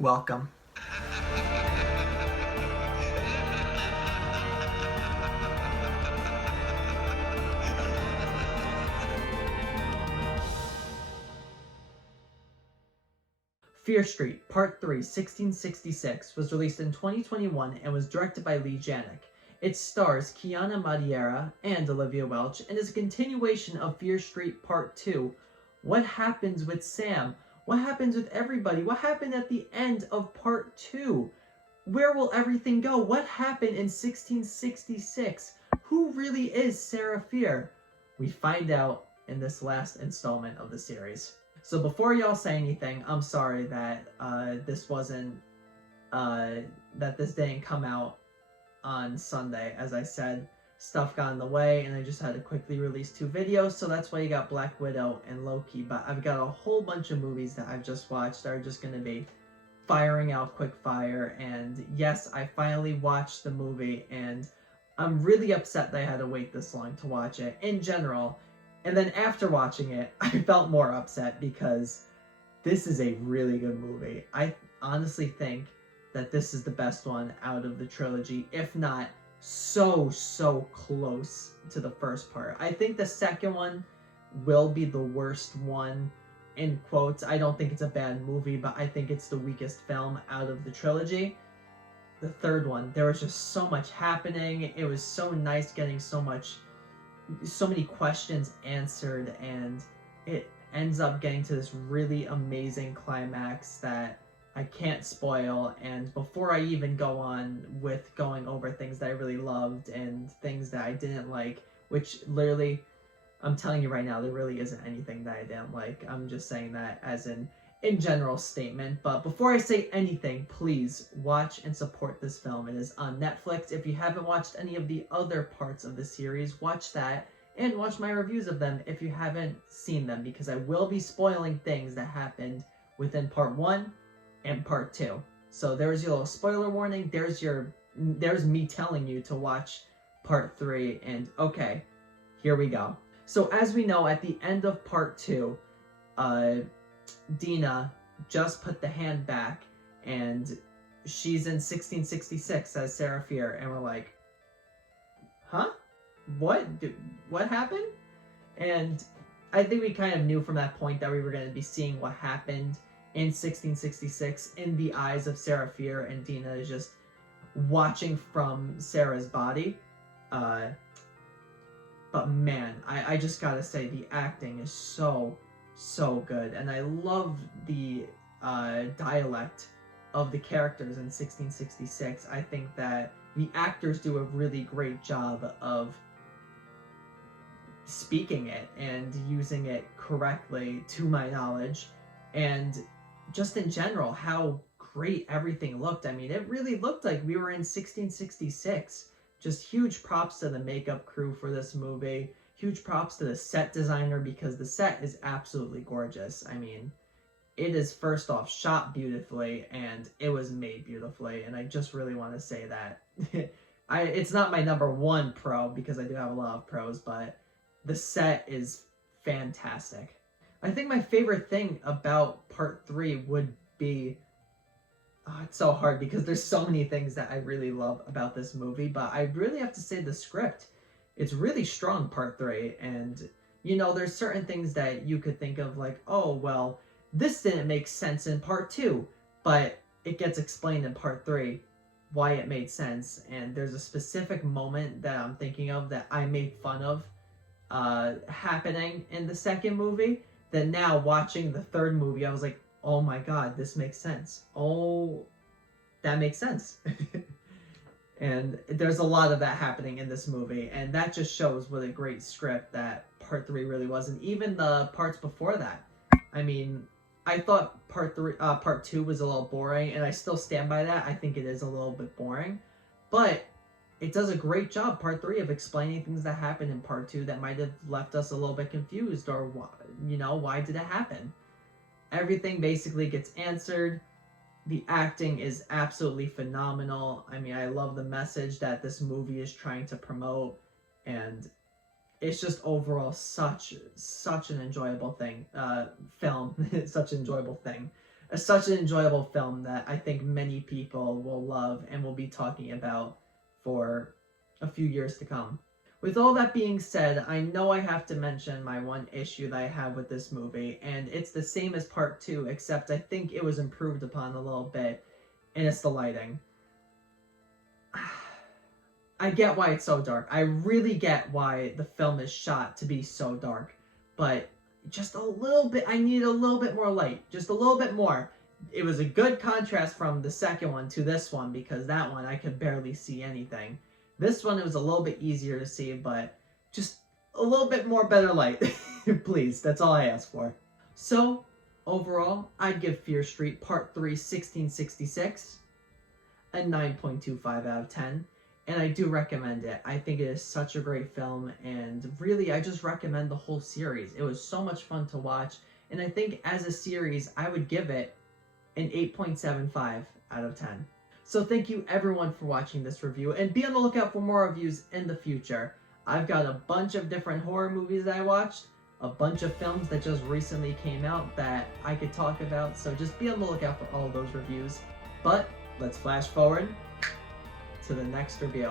Welcome. Fear Street, Part 3, 1666, was released in 2021 and was directed by Leigh Janiak. It stars Kiana Madeira and Olivia Welch and is a continuation of Fear Street Part 2. What happens with Sam? What happens with everybody? What happened at the end of Part 2? Where will everything go? What happened in 1666? Who really is Sarah Fear? We find out in this last installment of the series. So before y'all say anything, I'm sorry that this wasn't that this didn't come out on Sunday. As I said, stuff got in the way, and I just had to quickly release 2 videos. So that's why you got Black Widow and Loki. But I've got a whole bunch of movies that I've just watched that are just gonna be firing out quick fire. And yes, I finally watched the movie, and I'm really upset that I had to wait this long to watch it in general. And then after watching it, I felt more upset because this is a really good movie. I honestly think that this is the best one out of the trilogy, if not so close to the first part. I think the second one will be the worst one, in quotes. I don't think it's a bad movie, but I think it's the weakest film out of the trilogy. The third one, there was just so much happening. It was so nice getting so many questions answered, and it ends up getting to this really amazing climax that I can't spoil. And before I even go on with going over things that I really loved and things that I didn't like, which literally, I'm telling you right now, there really isn't anything that I didn't like. I'm just saying that as an in general statement. But before I say anything, please watch and support this film. It is on Netflix. If you haven't watched any of the other parts of the series, watch that, and watch my reviews of them if you haven't seen them, because I will be spoiling things that happened within Part 1 and Part 2. So there's your little spoiler warning. There's me telling you to watch Part 3, and okay, here we go. So as we know, at the end of Part 2, Dina just put the hand back, and she's in 1666 as Sarah Fear, and we're like, huh? What happened? And I think we kind of knew from that point that we were going to be seeing what happened in 1666 in the eyes of Sarah Fear, and Dina is just watching from Sarah's body. But man, I just gotta say, the acting is so good, and I love the dialect of the characters in 1666. I think that the actors do a really great job of speaking it and using it correctly, to my knowledge, and just in general, how great everything looked. I mean, it really looked like we were in 1666. Just huge props to the makeup crew for this movie. Huge props to the set designer, because the set is absolutely gorgeous. I mean, it is, first off, shot beautifully, and it was made beautifully, and I just really want to say that. It's not my number 1 pro, because I do have a lot of pros, but the set is fantastic. I think my favorite thing about Part 3 would be... it's so hard because there's so many things that I really love about this movie, but I really have to say the script. It's really strong, Part 3, and, you know, there's certain things that you could think of like, oh, well, this didn't make sense in Part 2, but it gets explained in Part 3 why it made sense, and there's a specific moment that I'm thinking of that I made fun of happening in the second movie, that now watching the third movie, I was like, oh my god, this makes sense. Oh, that makes sense. And there's a lot of that happening in this movie, and that just shows what a great script that Part 3 really was, and even the parts before that. I mean, I thought Part 2 was a little boring, and I still stand by that. I think it is a little bit boring, but it does a great job, Part 3, of explaining things that happened in Part 2 that might have left us a little bit confused, or, you know, why did it happen? Everything basically gets answered. The acting is absolutely phenomenal. I mean, I love the message that this movie is trying to promote, and it's just overall such an enjoyable thing. Film, such an enjoyable thing. such an enjoyable film that I think many people will love and will be talking about for a few years to come. With all that being said, I know I have to mention my one issue that I have with this movie, and it's the same as part 2, except I think it was improved upon a little bit, and it's the lighting. I get why it's so dark. I really get why the film is shot to be so dark, but just a little bit, I need a little bit more light, just a little bit more. It was a good contrast from the second one to this one, because that one I could barely see anything. This one, it was a little bit easier to see, but just a little bit more better light. Please, that's all I ask for. So, overall, I'd give Fear Street Part 3 1666 a 9.25 out of 10. And I do recommend it. I think it is such a great film, and really, I just recommend the whole series. It was so much fun to watch, and I think as a series, I would give it an 8.75 out of 10. So thank you everyone for watching this review, and be on the lookout for more reviews in the future. I've got a bunch of different horror movies that I watched, a bunch of films that just recently came out that I could talk about, so just be on the lookout for all of those reviews. But let's flash forward to the next review.